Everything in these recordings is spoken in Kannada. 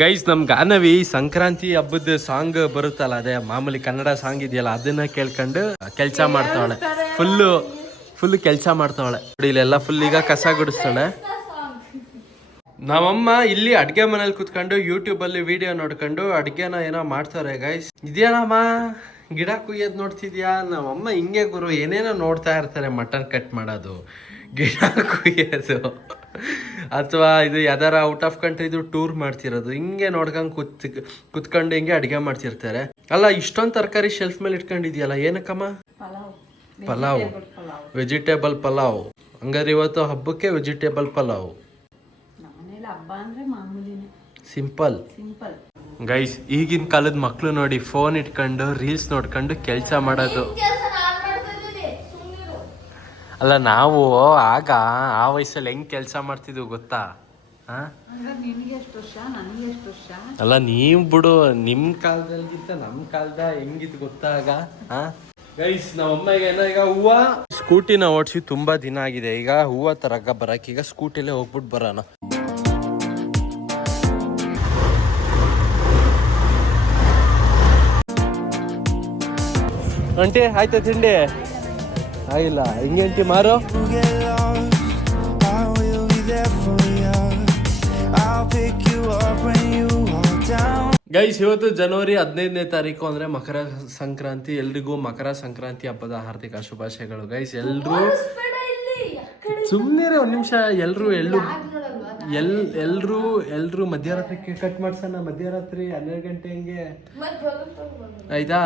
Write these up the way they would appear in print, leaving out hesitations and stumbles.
ಗೈಸ್ ನಮ್ ಗಾನವಿ ಸಂಕ್ರಾಂತಿ ಹಬ್ಬದ ಸಾಂಗ್ ಬರುತ್ತಲ್ಲ, ಅದೇ ಮಾಮೂಲಿ ಕನ್ನಡ ಸಾಂಗ್ ಇದೆಯಲ್ಲ, ಅದನ್ನ ಕೇಳ್ಕೊಂಡು ಕೆಲಸ ಮಾಡ್ತಾವಳೆ. ಫುಲ್ ಕೆಲಸ ಮಾಡ್ತಾವಳೆ. ಇಲ್ಲೆಲ್ಲ ಫುಲ್ ಈಗ ಕಸ ಗುಡಿಸ್ತಾಳೆ. ನಮ್ಮಮ್ಮ ಇಲ್ಲಿ ಅಡ್ಗೆ ಮನೇಲಿ ಕುತ್ಕೊಂಡು ಯೂಟ್ಯೂಬ್ ಅಲ್ಲಿ ವಿಡಿಯೋ ನೋಡ್ಕೊಂಡು ಅಡ್ಗೆನ ಏನೋ ಮಾಡ್ತಾರೆ ಗೈಸ್. ಇದೇನಮ್ಮ ಗಿಡ ಕುಯ್ಯೋದ್ ನೋಡ್ತಿದ್ಯಾ? ನಮ್ಮಮ್ಮ ಹಿಂಗೆ ಗುರು ಏನೇನೋ ನೋಡ್ತಾ ಇರ್ತಾರೆ. ಮಟನ್ ಕಟ್ ಮಾಡೋದು, ಗಿಡ ಕುಯ್ಯೋದು, ಅಥವಾ ಇದು ಯಾವ್ದಾರ ಔಟ್ ಆಫ್ ಕಂಟ್ರಿದು ಟೂರ್ ಮಾಡ್ತಿರೋದು, ಹಿಂಗೆ ನೋಡ್ಕೊಂಡು ಕುತ್ಕೊಂಡು ಹಿಂಗೆ ಅಡ್ಗೆ ಮಾಡ್ತಿರ್ತಾರೆ. ಅಲ್ಲ, ಇಷ್ಟೊಂದು ತರಕಾರಿ ಶೆಲ್ಫ್ ಮೇಲೆ ಇಟ್ಕೊಂಡಿದ್ಯಲ್ಲ, ಏನಕ್ಕಮ್ಮ? ಪಲಾವ್, ವೆಜಿಟೇಬಲ್ ಪಲಾವ್. ಹಂಗಾದ್ರೆ ಇವತ್ತು ಹಬ್ಬಕ್ಕೆ ವೆಜಿಟೇಬಲ್ ಪಲಾವ್. Simple guys. ಈಗಿನ ಕಾಲದ ಮಕ್ಳು ನೋಡಿ ಫೋನ್ ಇಟ್ಕೊಂಡು ರೀಲ್ಸ್ ನೋಡ್ಕೊಂಡು ಕೆಲಸ ಮಾಡೋದು. ಅಲ್ಲ, ನಾವು ಆಗ ಆ ವಯಸ್ಸಲ್ಲಿ ಹೆಂಗ್ ಕೆಲಸ ಮಾಡ್ತಿದ್ವು ಗೊತ್ತಾ? ಅಲ್ಲ, ನೀವ್ ಬಿಡು, ನಿಮ್ ಕಾಲದಲ್ಲಿಗಿಂತ ನಮ್ ಕಾಲದ ಹೆಂಗಿದ್ ಗೊತ್ತಾ ಆಗ? ಗೈಸ್, ನಮ್ಮಮ್ಮಗೆ ಏನೋ ಈಗ ಹೂವ ಸ್ಕೂಟಿನ ಓಡಿಸಿ ತುಂಬಾ ದಿನ ಆಗಿದೆ. ಈಗ ಹೂವ ತರಕ ಬರಕ್ ಈಗ ಸ್ಕೂಟಿಲೇ ಹೋಗ್ಬಿಟ್ಟು ಬರೋಣ. ಅಂಟಿ ಆಯ್ತಾ ತಿಂಡಿ? ಆಗಿಲ್ಲ, ಹಿಂಗೇಂಟಿ ಮಾರು. ಗೈಸ್, ಇವತ್ತು ಜನವರಿ 15ನೇ ತಾರೀಕು ಅಂದ್ರೆ ಮಕರ ಸಂಕ್ರಾಂತಿ. ಎಲ್ರಿಗೂ ಮಕರ ಸಂಕ್ರಾಂತಿ ಹಬ್ಬದ ಹಾರ್ದಿಕ ಶುಭಾಶಯಗಳು ಗೈಸ್. ಸುಮ್ಮನೆ ಒಂದ್ ನಿಮಿಷ. ಎಲ್ರು ಮಧ್ಯರಾತ್ರಿ ಕಟ್ ಮಾಡ್ಸೋಣ. ಮಧ್ಯರಾತ್ರಿ 12 ಗಂಟೆ ಹಂಗೆ ಆಯ್ತಾ?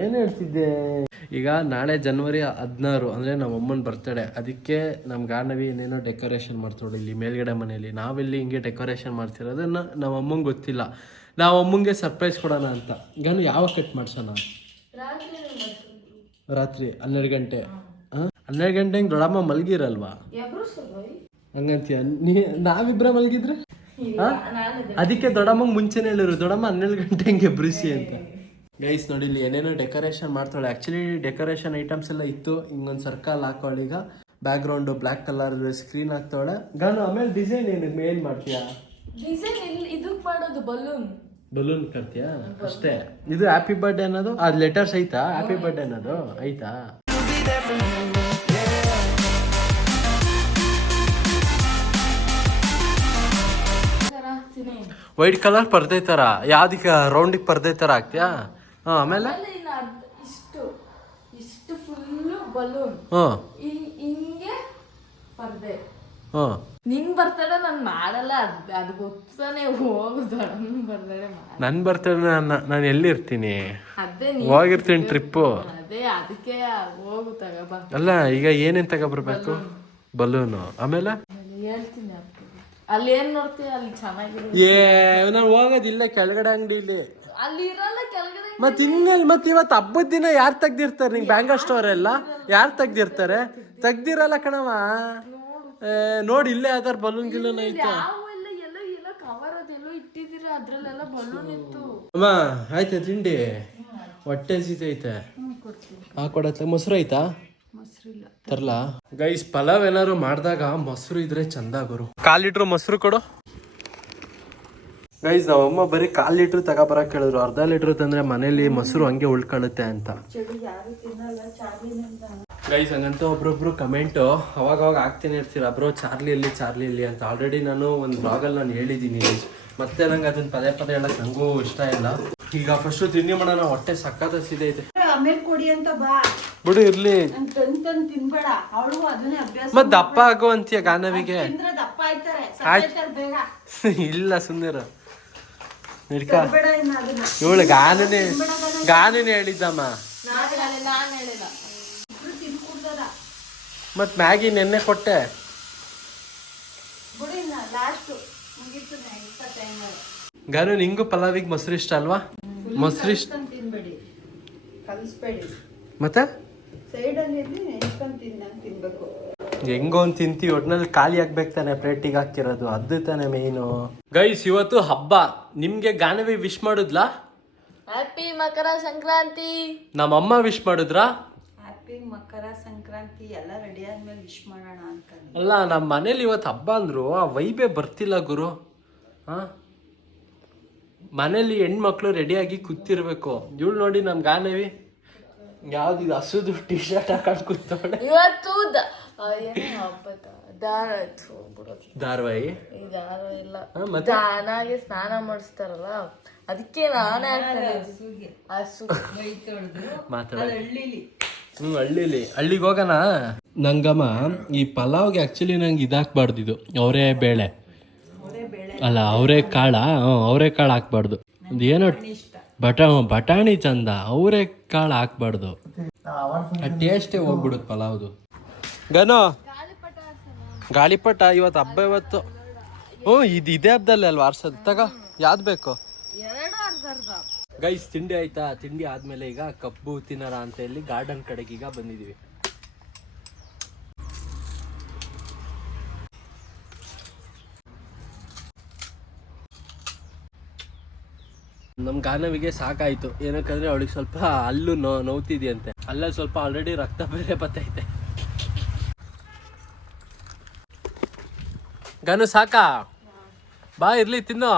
ಏನ್ ಹೇಳ್ತಿದ್ದೆ ಈಗ? ನಾಳೆ ಜನವರಿ 16 ಅಂದ್ರೆ ನಮ್ಮ ಅಮ್ಮನ ಬರ್ತಡೇ. ಅದಕ್ಕೆ ನಮ್ ಗಾನವಿ ಏನೇನೋ ಡೆಕೋರೇಷನ್ ಮಾಡ್ತಾಳೆ ಇಲ್ಲಿ ಮೇಲ್ಗಡೆ ಮನೆಯಲ್ಲಿ. ನಾವೆಲ್ಲಿ ಹಿಂಗೆ ಡೆಕೋರೇಷನ್ ಮಾಡ್ತಿರೋದನ್ನ ನಮ್ಮ ಅಮ್ಮಂಗೆ ಗೊತ್ತಿಲ್ಲ. ನಾವು ಅಮ್ಮಂಗೆ ಸರ್ಪ್ರೈಸ್ ಕೊಡೋಣ ಅಂತ. ಗಾನು ಯಾವಾಗ ಕಟ್ ಮಾಡ್ಸೋಣ? ರಾತ್ರಿ 12 ಗಂಟೆ. 12 ಗಂಟೆ ಹಿಂಗೆ ದೊಡ್ಡಮ್ಮ ಮಲಗಿರಲ್ವಾ? ಹಂಗಂತೀಯ? ನಾವಿಬ್ರ ಮಲಗಿದ್ರೆ ಅದಕ್ಕೆ ದೊಡ್ಡಮ್ಮಂಗೆ ಮುಂಚೆನೆ ಹೇಳಿರು, ದೊಡ್ಡಮ್ಮ 12 ಗಂಟೆ ಹಿಂಗೆ ಎಬ್ರಿಸಿ ಅಂತ. ಗೈಸ್ ನೋಡಿ, ಇಲ್ಲಿ ಏನೇನೋ ಡೆಕೋರೇಷನ್ ಮಾಡ್ತಾಳೆ. ಆಕ್ಚುಲಿ ಡೆಕೋರೇಷನ್ ಐಟಮ್ಸ್ ಎಲ್ಲ ಇತ್ತು. ಹಿಂಗೊಂದು ಸರ್ಕಲ್ ಹಾಕೊಳ್ಳಿ. ಈಗ background black colour screen ಹಾಕ್ತಾಳೆ. ಗಾನು ಆಮೇಲೆ ಡಿಸೈನ್ ಏನ್ ಮಾಡ್ತೀಯಾ? ಬಲೂನ್ ಕಟ್ತೀಯಾ ಅಷ್ಟೇ. ಇದು ಹ್ಯಾಪಿ ಬರ್ಡೇ ಅನ್ನೋದು ಅದು ಲೆಟರ್ಸ್ ಐತಾ? ಹ್ಯಾಪಿ ಬರ್ಡೇ ಅನ್ನೋದು ಐತಾ? ವೈಟ್ ಕಲರ್ ಪರ್ದೆ ತರ, ಯಾವ್ದಕ್ಕೆ ರೌಂಡಿಗೆ ಪರ್ದೆ ತರ ಹಾಕ್ತೀಯಾ? ಆಮೇಲೆ ನಿನ್ ಬರ್ತಡೆ ನಾನು ಮಾಡಲ್ಲ, ಅದು ಗೊತ್ತಾನೆ. ನನ್ ಬರ್ತಡೆ ನಾನು ಎಲ್ಲಿರ್ತೀನಿ? ಹೋಗಿರ್ತೀನಿ ಟ್ರಿಪ್ಪು. ಅದೇ ಅದಕ್ಕೆ ಹೋಗು ತಗೋಬ. ಅಲ್ಲ, ಈಗ ಏನೇನ್ ತಗೊಬರ್ಬೇಕು? ಬಲೂನು. ಆಮೇಲೆ ಹೇಳ್ತೀನಿ. ಅಲ್ಲಿ ಏನ್ ನೋಡ್ತೀಯ? ಅಲ್ಲಿ ಚೆನ್ನಾಗಿರೋ. ನಾನು ಹೋಗೋದಿಲ್ಲ ಕೆಳಗಡೆ ಅಂಗಡಿಲಿ. ಅಲ್ಲಿ ಇರಲ್ಲ ಕೆಳಗಡೆ. ಮತ್ತೆ ಇವತ್ತು ಹಬ್ಬದ ದಿನ ಯಾರು ತೆಗ್ದಿರ್ತಾರೆ? ನಿಂಗೆ ಬ್ಯಾಂಗಲ್ ಸ್ಟೋರ್ ಎಲ್ಲ ಯಾರು ತೆಗ್ದಿರ್ತಾರೆ? ತೆಗ್ದಿರಲ್ಲ ಕಣವ. ನೋಡಿ, ಇಲ್ಲೇ ಯಾವ್ದಾರು ಬಲೂನ್ ಗಿಲೂನ್ ಐತೆ? ಕವರ್ ಅದೆಲ್ಲೋ ಇಟ್ಟಿದ್ದೀರಾ, ಅದ್ರಲ್ಲೆಲ್ಲ ಬಲೂನ್ ಇತ್ತು. ಅಮ್ಮ ಆಯ್ತಾ ತಿಂಡಿ? ಹೊಟ್ಟೆ ಹಸಿತೈತೆ. ಕೊಡತ್ತ ಮೊಸರು ಐತಾ? ತರ್ಲಾ? ಗೈಸ್, ಪಲಾವ್ ಏನಾದ್ರು ಮಾಡಿದಾಗ ಮೊಸರು ಇದ್ರೆ ಚಂದ ಗುರು. 1/4 ಲೀಟ್ರ್ ಮೊಸರು ಕೊಡು. ಗೈಸ್, ನಾವಮ್ಮ ಬರೀ 1/4 ಲೀಟ್ರ್ ತಗೋಬರಕ್ ಹೇಳಿದ್ರು. 1/2 ಲೀಟ್ರ್ ತಂದ್ರೆ ಮನೇಲಿ ಮೊಸರು ಹಂಗೆ ಉಳ್ಕೊಳ್ಳುತ್ತೆ ಅಂತ. ಗೈಸ್, ಹಂಗಂತ ಒಬ್ರೊಬ್ರು ಕಮೆಂಟು ಅವಾಗ ಆಗ್ತಾನೆ ಇರ್ತೀರ, ಬ್ರೋ ಚಾರ್ಲಿ ಅಂತ. ಆಲ್ರೆಡಿ ನಾನು ಒಂದು ಬ್ಲಾಗಲ್ಲಿ ನಾನು ಹೇಳಿದ್ದೀನಿ. ಮತ್ತೆ ನಂಗೆ ಅದನ್ನ ಪದೇ ಹೇಳಕ್ ನಂಗೂ ಇಷ್ಟ ಇಲ್ಲ. ಈಗ ಫಸ್ಟ್ ತಿಂಡಿ ಮಾಡೋಣ, ಹೊಟ್ಟೆ ಸಕ್ಕತ್ತ ಸಿದೈತೆ. ಬಿಡು ಇರ್ಲಿ. ಮತ್ ದಪ್ಪ ಆಗು ಅಂತೀಯ ಗಾನವಿಗೆ? ಇಲ್ಲ ಸುಮ್ಮನೆ ನಿಡ್ಕ. ಇವಳು ಗಾನನೇ ಹೇಳಿದ್ದಮ್ಮ. ಮತ್ ಮ್ಯಾಗಿ ನೆನ್ನೆ ಕೊಟ್ಟೆ. ಗಾನು, ನಿಂಗು ಪಲಾವಿಗೆ ಮೊಸರು ಇಷ್ಟ ಅಲ್ವಾ? ಮೊಸರು ಇಷ್ಟ ಮತ್ತೆ ಹೆಂಗೋ ಒಂದು ತಿಂತಿ. ಒಟ್ನಲ್ಲಿ ಖಾಲಿ ಆಗ್ಬೇಕು ತಾನೆ, ಪ್ಲೇಟಿಗೆ ಹಾಕಿರೋದು ಅದು ತಾನೆ ಮೇಯ್ನು. ಗೈಸ್, ಇವತ್ತು ಹಬ್ಬ. ನಿಮ್ಗೆ ಗಾನವಿ ವಿಶ್ ಮಾಡುದ್ಲಾ? ಹ್ಯಾಪಿ ಮಕರ ಸಂಕ್ರಾಂತಿ. ನಮ್ಮಮ್ಮ ವಿಶ್ ಮಾಡುದ್ರಾ? ಹ್ಯಾಪಿ ಮಕರ ಸಂಕ್ರಾಂತಿ ಎಲ್ಲ ರೆಡಿ ಆದ್ಮೇಲೆ ವಿಶ್ ಮಾಡೋಣ ಅನ್ಕೊಂಡು. ಅಲ್ಲ ನಮ್ಮ ಮನೇಲಿ ಇವತ್ತು ಹಬ್ಬ ಅಂದ್ರು ಆ ವೈಬೇ ಬರ್ತಿಲ್ಲ ಗುರು. ಮನೇಲಿ ಹೆಣ್ಮಕ್ಳು ರೆಡಿಯಾಗಿ ಕೂತಿರ್ಬೇಕು. ಇವಳು ನೋಡಿ ನಮ್ ಗಾನವಿ ಯಾವ್ದು ಹಸುದು ಟಿ ಶರ್ಟ್ ಹಾಕೊಂಡು ಕೂತವಳೆ. ಇವತ್ತು ಧಾರವಾಹಿ ಇಲ್ಲ ತಾನಾಗೆ ಸ್ನಾನ ಮಾಡಿಸ್ತಾರಲ್ಲ ಅದಕ್ಕೆ ನಾನೇ ಹಳ್ಳಿಗೆ ಹೋಗೋಣ. ನಂಗಮ್ಮ ಈ ಪಲಾವ್ಗೆ ಆಕ್ಚುಲಿ ನಂಗೆ ಇದಾಕ್ಬಾರ್ದು, ಇದು ಅವರೇ ಬೇಳೆ ಅಲ್ಲ ಅವರೇ ಕಾಳು ಹಾಕ್ಬಾರ್ದು. ಏನೋ ಬಟಾಣಿ ಚಂದ, ಅವರೇ ಕಾಳು ಹಾಕ್ಬಾರ್ದು. ಟೇಸ್ಟೇ ಹೋಗ್ಬಿಡುತ್ತೆ ಪಲಾವ್ದು. ಗನೋ ಗಾಳಿಪಟ ಇವತ್ತು ಹಬ್ಬ. ಇವತ್ತು ಇದೇ ಹಬ್ಬದಲ್ಲಿ ಅಲ್ವಾ ಆರ್ಸೋದು. ತಗ ಯಾವ್ದು ಬೇಕು ಗೈಸ್. ತಿಂಡಿ ಆಯ್ತಾ? ತಿಂಡಿ ಆದ್ಮೇಲೆ ಈಗ ಕಬ್ಬು ತಿನ್ನರ ಅಂತ ಹೇಳಿ ಗಾರ್ಡನ್ ಕಡೆಗೆ ಈಗ ಬಂದಿದೀವಿ. ನಮ್ ಗಾನವಿಗೆ ಸಾಕಾಯ್ತು. ಏನಕ್ಕಂದ್ರೆ ಅವಳಿಗೆ ಸ್ವಲ್ಪ ಹಲ್ಲು ನೋವ್ತಿದ್ಯಂತೆ. ಅಲ್ಲಲ್ಲಿ ಸ್ವಲ್ಪ ಆಲ್ರೆಡಿ ರಕ್ತ ಬೇರೆ ಬತ್ತೈತೆ. ಗನು ಸಾಕಾ? ಬಾ ಇರ್ಲಿ ತಿನ್ನೋ.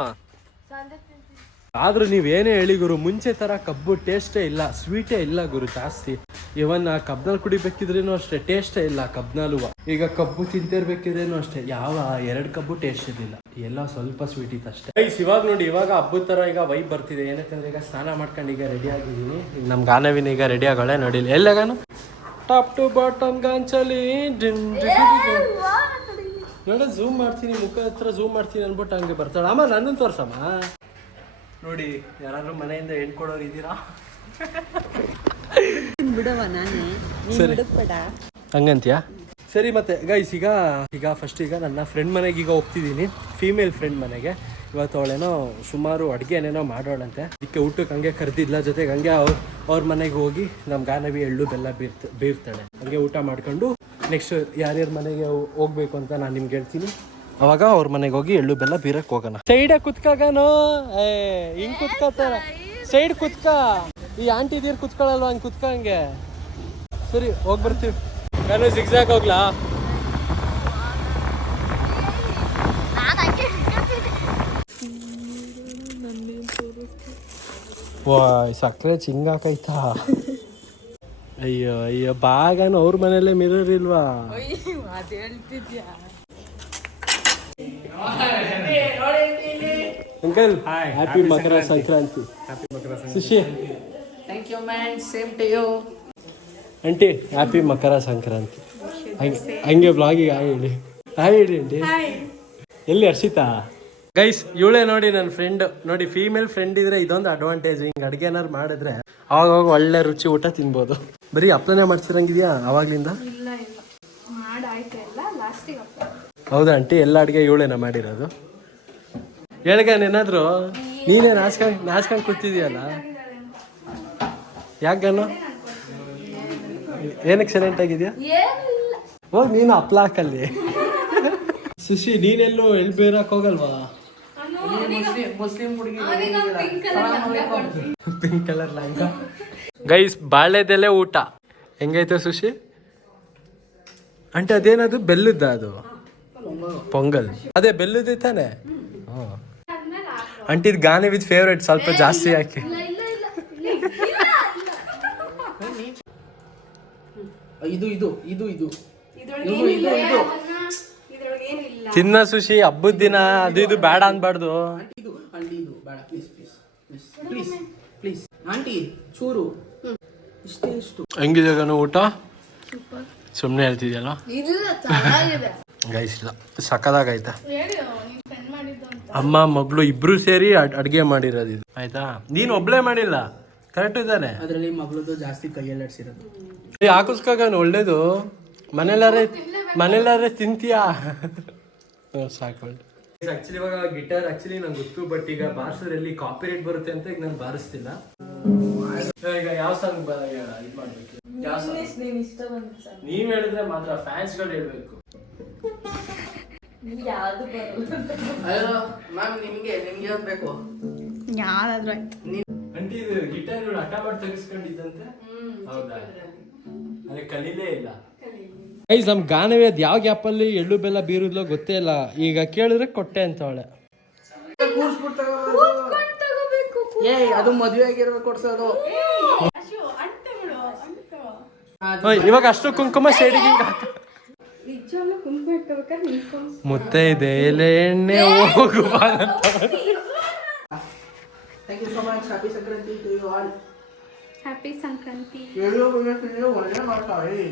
ಆದ್ರೂ ನೀವೇನೇ ಹೇಳಿ ಗುರು, ಮುಂಚೆ ತರ ಕಬ್ಬು ಟೇಸ್ಟೇ ಇಲ್ಲ, ಸ್ವೀಟೇ ಇಲ್ಲ ಗುರು ಜಾಸ್ತಿ. ಇವನ್ ಕಬ್ನಲ್ಲಿ ಕುಡಿಬೇಕಿದ್ರೇನು ಅಷ್ಟೇ ಟೇಸ್ಟೇ ಇಲ್ಲ ಕಬ್ನಲ್ಲೂ. ಈಗ ಕಬ್ಬು ತಿಂತಿರ್ಬೇಕಿದ್ರೇನು ಅಷ್ಟೇ ಯಾವ 2 ಕಬ್ಬು ಟೇಸ್ಟ್ ಇರಲಿಲ್ಲ, ಎಲ್ಲ ಸ್ವಲ್ಪ ಸ್ವೀಟ್ ಇತ್ತು ಅಷ್ಟೇ. ಇವಾಗ ನೋಡಿ, ಇವಾಗ ಹಬ್ಬದ ತರ ಈಗ ವೈಬ್ ಬರ್ತಿದೆ. ಏನಕ್ಕಂದ್ರೆ ಈಗ ಸ್ನಾನ ಮಾಡ್ಕೊಂಡು ಈಗ ರೆಡಿ ಆಗಿದ್ದೀನಿ. ಈಗ ನಮ್ ಗಾನವಿನ ಈಗ ರೆಡಿ ಆಗೋಳೆ. ನೋಡಿ ಎಲ್ಲಗಾನು ಟಾಪ್ ಟು ಬಾಟಮ್ ಗಾಂಚಲಿ ನೋಡ ಝೂಮ್ ಮಾಡ್ತೀನಿ, ಮುಖ ಹತ್ರ ಝೂಮ್ ಮಾಡ್ತೀನಿ ಅನ್ಬಿಟ್ಟು ಹಂಗೆ ಬರ್ತಾಳೆ. ಅಮ್ಮ ನನ್ನನ್ನು ತೋರ್ಸಮ್ಮ. ನೋಡಿ ಯಾರಾದ್ರೂ ಮನೆಯಿಂದ ಹೇಳ್ಕೊಡೋರು ಇದ್ದೀರಾ? ಸರಿ ಹಂಗಂತೀಯಾ? ಸರಿ ಮತ್ತೆ ಗೈಸ್, ಈಗ ಫಸ್ಟ್ ಈಗ ನನ್ನ ಫ್ರೆಂಡ್ ಮನೆಗೆ ಈಗ ಹೋಗ್ತಿದ್ದೀನಿ, ಫೀಮೇಲ್ ಫ್ರೆಂಡ್ ಮನೆಗೆ. ಇವತ್ತು ಅವಳೇನೋ ಸುಮಾರು ಅಡುಗೆ ಏನೇನೋ ಮಾಡೋಳಂತೆ, ಅದಕ್ಕೆ ಊಟಕ್ಕೆ ಹಂಗೆ ಕರೆದಿಲ್ಲ. ಜೊತೆಗೆ ಹಂಗೆ ಅವ್ರ ಮನೆಗೆ ಹೋಗಿ ನಮ್ಮ ಗಾನವಿ ಎಳ್ಳು ಬೆಲ್ಲ ಬೀರ್ತಾಳೆ. ಹಂಗೆ ಊಟ ಮಾಡ್ಕೊಂಡು ನೆಕ್ಸ್ಟ್ ಯಾರ್ಯಾರ ಮನೆಗೆ ಹೋಗ್ಬೇಕು ಅಂತ ನಾನು ನಿಮ್ಗೆ ಹೇಳ್ತೀನಿ. ಅವಾಗ ಅವ್ರ ಮನೆಗೆ ಹೋಗಿ ಎಳ್ಳು ಬೆಲ್ಲ ಬೀರಕ್ಕೆ ಹೋಗೋಣ. ಸೈಡೇ ಕುತ್ಕಾಗನೋ, ಹಿಂಗ್ ಕುತ್ಕೋತಾರ. ಸೈಡ್ ಕುತ್ಕ, ಈ ಆಂಟಿ ಇದೀರ್ ಕುತ್ಕೊಳ್ಳಲ್ವಾ? ಹಂಗೆ ಕುತ್ಕ ಹಂಗೆ. ಸರಿ ಹೋಗಿ ಬರ್ತೀವಿ. ನಾನು ಸಿಕ್ಸಾಕ್ ಹೋಗ್ಲಾ? ವಾ ಸಕ್ಕರೆ ಚಿಂಗಾಕೈತಾ? ಅಯ್ಯೋ ಬಾಗನ ಅವ್ರ ಮನೇಲೆ ಮಿರರ್ ಇಲ್ವಾ? Uncle happy Makara Sankranti. ಸುಶಿ thank you man, same to you. Aunty happy Makara Sankranti. ಹಂಗೆ ಬ್ಲಾಗಿಗೆ ಹೇಳಿ ಆಂಟಿ. ಎಲ್ಲಿ ಹರ್ಷಿತಾ? ಗೈಸ್ ಇವಳೇ ನೋಡಿ ನನ್ನ ಫ್ರೆಂಡ್. ನೋಡಿ ಫೀಮೇಲ್ ಫ್ರೆಂಡ್ ಇದ್ರೆ ಇದೊಂದು ಅಡ್ವಾಂಟೇಜ್. ಹಿಂಗೆ ಅಡುಗೆ ಏನಾರು ಮಾಡಿದ್ರೆ ಅವಾಗ ಒಳ್ಳೆ ರುಚಿ ಊಟ ತಿನ್ಬೋದು. ಬರೀ ಹಪ್ಪಳನೇ ಮಾಡ್ತಿರಂಗಿದ್ಯಾ ಅವಾಗ್ಲಿಂದ? ಹೌದಾ ಆಂಟಿ? ಎಲ್ಲ ಅಡುಗೆ ಇವಳೇನ ಮಾಡಿರೋದು? ಹೇಳ್ಗೇನಾದ್ರು ನೀನೇ ನಾಚ್ಕೊಂಡು ಕೂತಿದ್ಯಲ್ಲ, ಯಾಕನು? ಏನಕ್ಕೆ ಸೈಲೆಂಟ್ ಆಗಿದ್ಯಾ? ಹೋಗಿ ನೀನು ಹಪ್ಳ ಹಾಕಲ್ಲಿ. ಸುಶಿ ನೀನೆಲ್ಲೂ ಎಲ್ಲಿ ಬೇರಕ್ಕೆ ಹೋಗಲ್ವಾ? ಪಿಂಕ್ ಕಲರ್ ಲಂಗ. ಗೈಸ್ ಬಾಳೆದೆಲೆ ಊಟ ಹೆಂಗೈತೆ ಸುಶಿ? ಅಂಟೆ ಅದೇನದು ಬೆಲ್ಲದ? ಅದು ಪೊಂಗಲ್. ಅದೇ ಬೆಲ್ಲದ ತಾನೆ? ಅಂಟಿದ್ ಗಾನೆ ವಿತ್ ಫೇವ್ರೇಟ್, ಸ್ವಲ್ಪ ಜಾಸ್ತಿ ಹಾಕಿ. ತಿನ್ನ ಸುಶಿ, ಹಬ್ಬದ ದಿನ ಅದು ಇದು ಬೇಡ ಅನ್ಬಾರ್ದು. ಹೆಂಗಿದೆ ಗನು ಊಟ? ಸುಮ್ಮನೆ ಹೇಳ್ತಿದ್ಯಲ್ಲ ಗೈಸ್. ಇಲ್ಲ ಸಕ್ಕದಾಗೈತಾ? ಅಮ್ಮ ಮಗಳು ಇಬ್ರು ಸೇರಿ ಅಡ್ಗೆ ಮಾಡಿರೋದು ಇದು, ಆಯ್ತಾ? ನೀನ್ ಒಬ್ಳೆ ಮಾಡಿಲ್ಲ, ಕರೆಕ್ಟ್ ಇದ್ದಾನೆ. ಅದರಲ್ಲಿ ಮಗಳದು ಜಾಸ್ತಿ ಕೈಯಲ್ಲಿ ಅಡ್ಸಿರೋದು. ಹಾಕಿಸ್ಕಾಗನು ಒಳ್ಳೇದು. ಮನೆಲ್ಲಾರೆ ತಿಂತೀಯಾ? ಸಾಕೊಂಡು ಆಕ್ಚುಲಿ ಇವಾಗ ಗಿಟಾರ್ ಆಕ್ಚುಲಿ ನಂಗೆ ಗೊತ್ತು, ಬಟ್ ಈಗ ಬಾರಿಸೋದ್ರಲ್ಲಿ ಕಾಪಿರೈಟ್ ಬರುತ್ತೆ ಅಂತ ಈಗ ನಾನು ಬಾರಿಸ್ತಿಲ್ಲ. ಈಗ ಯಾವ ಸಾಂಗ್ ಇದು ಮಾಡ್ಬೇಕು? ಯಾವ ಸಾಂಗ್ ನೀವ್ ಹೇಳಿದ್ರೆ ಮಾತ್ರ, ಫ್ಯಾನ್ಸ್ ಗಳು ಹೇಳ್ಬೇಕು. ಅಯ್ಯೋ ಮ್ಯಾಮ್, ನಿಮ್ಗೆ ಯಾವ್ದು ಬೇಕು? ಯಾರಾದ್ರೂ ಆಂಟಿ ಆಂಟಿ ಇದು ಗಿಟಾರ್ ಹಠ ಮಾಡಿ ತೆಗಿಸ್ಕೊಂಡಿದ್ದಂತೆ ಹೌದಾ ಅದೇ ಕಲೀಲೇ ಇಲ್ಲ ಗೈಸ್ ನಮ್ ಗಾನವೇ ಅದ್ ಯಾವ ಗ್ಯಾಪಲ್ಲಿ ಎಳ್ಳು ಬೆಲ್ಲ ಬೀರುದ್ಲೋ ಗೊತ್ತೇ ಇಲ್ಲ ಈಗ ಕೇಳಿದ್ರೆ ಕೊಟ್ಟೆ ಅಂತ ಅವಳೆ ಏ ಅದು ಮದುವೆ ಆಗಿರ್ಬೇಕು ಕೊಡ್ಸೋದು. ಇವಾಗ ಅಷ್ಟು ಕುಂಕುಮ ಶೇಡಿಗೆ ನಿಜವಾಗ್ಲೂ ಕುಂಕುಮ ಇಟ್ಕೋಬೇಕಾದ್ರೆ ನಿಂತ್ಕೊಂಡು ಮುತ್ತೆ ಇದೆ ಎಲೆ ಎಣ್ಣೆ ಹೋಗು ಬಾ ಅಂತ. Thank you so much. Happy Sankranti to you all. Happy Sankranti. ಒಳ್ಳೆ ಮಾಡ್ತಾವೆ.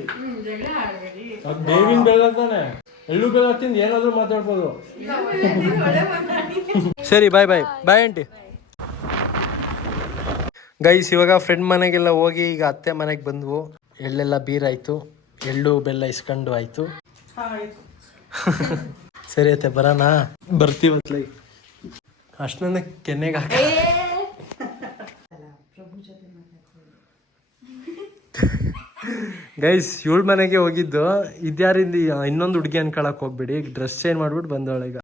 ಬೇವಿನ ಬೆಲ್ಲ ತಾನೆ ಎಳ್ಳು ಬೆಲ್ಲ ತಿಂದು ಏನಾದ್ರು ಮಾತಾಡ್ಬೋದು. ಸರಿ ಬಾಯ್ ಬಾಯ್ ಬಾಯ್ ಆಂಟಿ. ಗೈಸ್ ಇವಾಗ ಫ್ರೆಂಡ್ ಮನೆಗೆಲ್ಲ ಹೋಗಿ ಈಗ ಅತ್ತೆ ಮನೆಗೆ ಬಂದ್ವು. ಎಳ್ಳೆಲ್ಲ ಬೀರಾಯ್ತು, ಎಳ್ಳು ಬೆಲ್ಲ ಇಸ್ಕೊಂಡು ಆಯ್ತು. ಸರಿ ಅತ್ತೆ ಬರೋಣ, ಬರ್ತೀವತ್ಲೈ ಅಷ್ಟನ್ನ ಕೆನ್ನೆಗೆ ಹಾಕ. ಗೈಸ್ ಇವಳ ಮನೆಗೆ ಹೋಗಿದ್ದು, ಇದ್ಯಾರಿಂದ ಇನ್ನೊಂದು ಹುಡುಗಿ ಅನ್ಕೊಳಕ್ ಹೋಗ್ಬಿಡಿ. ಡ್ರೆಸ್ ಚೇಂಜ್ ಮಾಡ್ಬಿಟ್ಟು ಬಂದವಳ ಈಗ.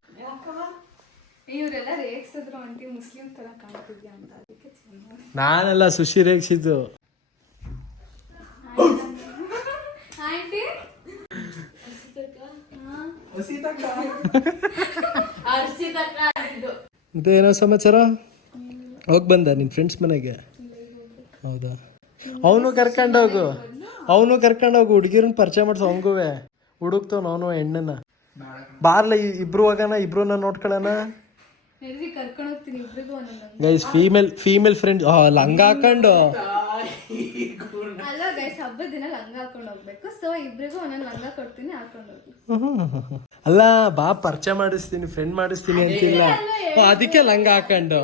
ಇವರೆಲ್ಲ ರೇಗ್ಸಿದ್ರು ಆಂಟಿ ಮುಸ್ಲಿಂ ತರ ಕಾಣ್ತಿದ್ಯಾ ಅಂತ, ಅದಕ್ಕೆ ನಾನೆಲ್ಲ ಸುಶಿ ರೇಗಿಸಿದ್ದು. ಆಂಟಿ ಮತ್ತೆ ಏನೋ ಸಮಾಚಾರ? ಹೋಗಿ ಬಂದ ನಿನ್ ಫ್ರೆಂಡ್ಸ್ ಮನೆಗೆ? ಹೌದಾ, ಅವನು ಕರ್ಕೊಂಡೋಗು, ಹುಡುಗಿರನ್ನ ಪರಿಚಯ ಮಾಡ್ಸೋ. ಅವಂಗುವೆ ಹುಡುಕ್ತಾವ ಅವನು ಹೆಣ್ಣನ್ನ. ಬಾರ್ಲ ಇಬ್ರು ಹೋಗೋಣ, ಇಬ್ರು ನೋಡ್ಕೊಳ್ಳೋಣ. ಕರ್ಕೊಂಡು ಹೋಗ್ತೀನಿ ಇಬ್ರಿಗೂ ಒಂದೊಂದು. ಗೈಸ್ ಫೀಮೇಲ್ ಫ್ರೆಂಡ್ ಲಂಗ ಹಾಕೊಂಡು ಅಲ್ಲ ಗೈಸ್, ಹಬ್ಬದ ದಿನ ಲಂಗ ಹಾಕೊಂಡು ಹೋಗ್ಬೇಕು. ಸೊ ಇಬ್ರಿಗೂ ಒಂದೊಂದು ಲಂಗ ಕೊಡ್ತೀನಿ, ಹಾಕೊಂಡು ಹೋಗಿ. ಅಲ್ಲ ಬಾ ಪರಿಚಯ ಮಾಡಿಸ್ತೀನಿ, ಫ್ರೆಂಡ್ ಮಾಡಿಸ್ತೀನಿ ಅಂತಿಲ್ಲ, ಅದಕ್ಕೆ ಲಂಗ ಹಾಕೊಂಡು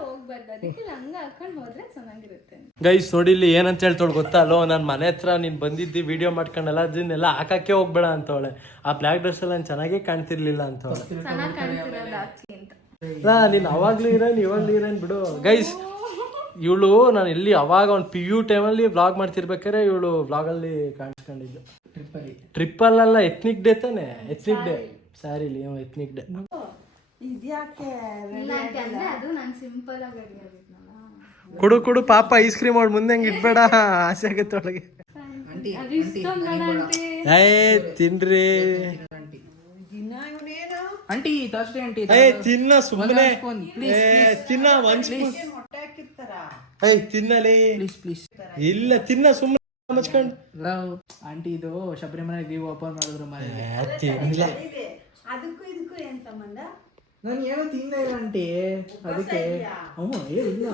ಹೋಗ್ಬಾರ್ದು, ಅದಕ್ಕೆ ಲಂಗ ಹಾಕೊಂಡು ಹೋದ್ರೆ ಚೆನ್ನಾಗಿರುತ್ತೆ. ಗೈಸ್ ನೋಡಿ ಇಲ್ಲಿ ಏನಂತ ಹೇಳ್ತೋಳು ಗೊತ್ತಾ? ಅಲ್ಲೋ ನನ್ನ ಮನೆ ಹತ್ರ ನೀನ್ ಬಂದಿದ್ದಿ ವಿಡಿಯೋ ಮಾಡ್ಕೊಂಡಲ್ಲ, ಅದನ್ನೆಲ್ಲ ಹಾಕಕ್ಕೆ ಹೋಗ್ಬೇಡ ಅಂತವಳೆ. ಆ ಬ್ಲ್ಯಾಕ್ ಡ್ರೆಸ್ ಎಲ್ಲ ಚೆನ್ನಾಗೇ ಕಾಣ್ತಿರ್ಲಿಲ್ಲ ಅಂತವಳೆ. ಚೆನ್ನಾಗಿ ಕಾಣ್ತಿರೋದು ಹಾಕಿ ಅಂತ. ನೀನ್ ಅವಾಗ್ಲೂ ಇರೋನ್ ಇವಾಗ್ಲೂ ಇರೋನ್ ಬಿಡು. ಗೈಸ್ ಇವಳು ನಾನು ಎಲ್ಲಿ ಅವಾಗ ಒಂದು PU ಟೈಮಲ್ಲಿ ವ್ಲಾಗ್ ಮಾಡ್ತಿರ್ಬೇಕಾದ್ರೆ ಇವಳು ವ್ಲಾಗಲ್ಲಿ ಕಾಣಿಸ್ಕೊಂಡಿದ್ದು. ಟ್ರಿಪ್ಪಲ್ಲ, ಎತ್ನಿಕ್ ಡೇ ತಾನೆ, ಎತ್ನಿಕ್ ಡೇ ಸ್ಯಾರಿಲಿ ಎತ್ನಿಕ್ ಡೇ. ಇದ್ಯಾಕೆ ಅಂದ್ರೆ ಅದು ನಾನು ಸಿಂಪಲ್ ಆಗಿ ರೆಡಿ ಆಗಿದ್ನಲ್ಲ. ಕೊಡು ಪಾಪ ಐಸ್ ಕ್ರೀಮ್ ಅವ್ಳು ಮುಂದೆ ಹಂಗೆ ಇಟ್ಬೇಡ, ಆಸೆ ಆಗತ್ತೆ ಒಳಗೆ. ಅದು ಇಷ್ಟೊಂದು ತಿನ್ರಿ ಆಂಟಿ ತರ್ಸ್ಡೆ ಆಂಟಿ. ತಿನ್ನ ಸುಮ್ಮನೆ ತಿನ್ನ ಒಂದ್ ಸ್ಪೂನ್. ತಿನ್ನಲಿ ಪ್ಲೀಸ್ ಇಲ್ಲ, ತಿನ್ನ ಸುಮ್ಮನೆ ಮಚ್ಕೊಂಡು. ಆಂಟಿ ಇದು ಶಬರಿಮಲೆ ರಿವ್ಯೂ ಓಪನ್ ಮಾಡಿದ್ರು ಮನೆ. ಅದಕ್ಕೂ ಇದಕ್ಕೂ ಏನ್ ಸಂಬಂಧ? ನಾನು ಏನೋ ತಿಂದ ಇಲ್ಲ ಆಂಟಿ, ಅದಕ್ಕೆ. ಇಲ್ಲ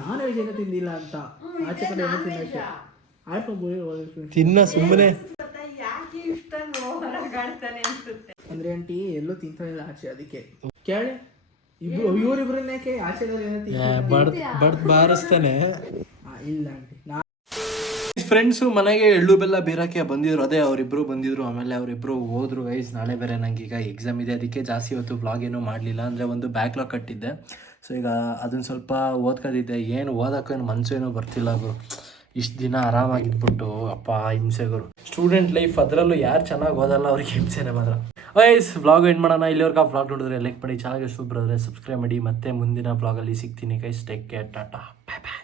ನಾನು ಏನೋ ತಿಂದಿಲ್ಲ ಅಂತ, ಆಚೆ ಕಡೆ ಏನೋ ತಿನ್ನಕ್ಕೆ ತಿನ್ನ ಸುಮ್ಮನೆ. ಯಾಕೆ ಇಷ್ಟೊಂದು ಹೊರಗಾಡ್ತಾನೆ ಅನ್ಸುತ್ತೆ ಅಂದ್ರೆ ಆಂಟಿ ಎಲ್ಲೂ ತಿಂತಾ ಇಲ್ಲ ಆಚೆ, ಅದಕ್ಕೆ ಕೇಳಿ. ಇವ್ರಿಬ್ರನ್ನೇಕೆ ಆಚೆ ಬಡ್ದ್ ಬಾರಿಸ್ತಾನೆ. ಇಲ್ಲ ಆಂಟಿ, ಫ್ರೆಂಡ್ಸು ಮನೆಗೆ ಎಳ್ಳು ಬೆಲ್ಲ ಬೀರಕ್ಕೆ ಬಂದಿದ್ರು. ಅದೇ ಅವರಿಬ್ರು ಬಂದಿದ್ರು, ಆಮೇಲೆ ಅವರಿಬ್ರು ಹೋದ್ರು. ಗೈಸ್ ನಾಳೆ ಬೇರೆ ನಂಗೆ ಈಗ ಎಕ್ಸಾಮ್ ಇದೆ, ಅದಕ್ಕೆ ಜಾಸ್ತಿ ಹೊತ್ತು ವ್ಲಾಗ್ ಏನೂ ಮಾಡಲಿಲ್ಲ. ಅಂದರೆ ಒಂದು ಬ್ಯಾಕ್ಲಾಗ್ ಕಟ್ಟಿದ್ದೆ. ಸೊ ಈಗ ಅದನ್ನು ಸ್ವಲ್ಪ ಓದ್ಕೊಂಡಿದ್ದೆ. ಏನು ಓದೋಕ್ಕೇನು ಮನಸ್ಸೇನೂ ಬರ್ತಿಲ್ಲ ಗುರು. ಇಷ್ಟು ದಿನ ಆರಾಮಾಗಿದ್ಬಿಟ್ಟು ಅಪ್ಪ ಹಿಂಸೆಗಳು. ಸ್ಟೂಡೆಂಟ್ ಲೈಫ್, ಅದರಲ್ಲೂ ಯಾರು ಚೆನ್ನಾಗಿ ಓದಲ್ಲ ಅವ್ರಿಗೆ ಹಿಂಸೆನೇ ಮಾತ್ರ. ವೈಸ್ ವ್ಲಾಗ್ ಎಂಡ್ ಮಾಡೋಣ. ಇಲ್ಲಿವರೆಗೆ ವ್ಲಾಗ್ ನೋಡಿದ್ರೆ ಲೈಕ್ ಮಾಡಿ, ಚಾನಲ್ಗೆ ಸೂಪರ್ ಆದರೆ ಸಬ್ಸ್ಕ್ರೈಬ್ ಮಾಡಿ. ಮತ್ತೆ ಮುಂದಿನ ವ್ಲಾಗಲ್ಲಿ ಸಿಗ್ತೀನಿ ಗೈಸ್. ಟೇಕ್ ಕೇರ್, ಟಾಟಾ, ಬಾಯ್ ಬಾಯ್.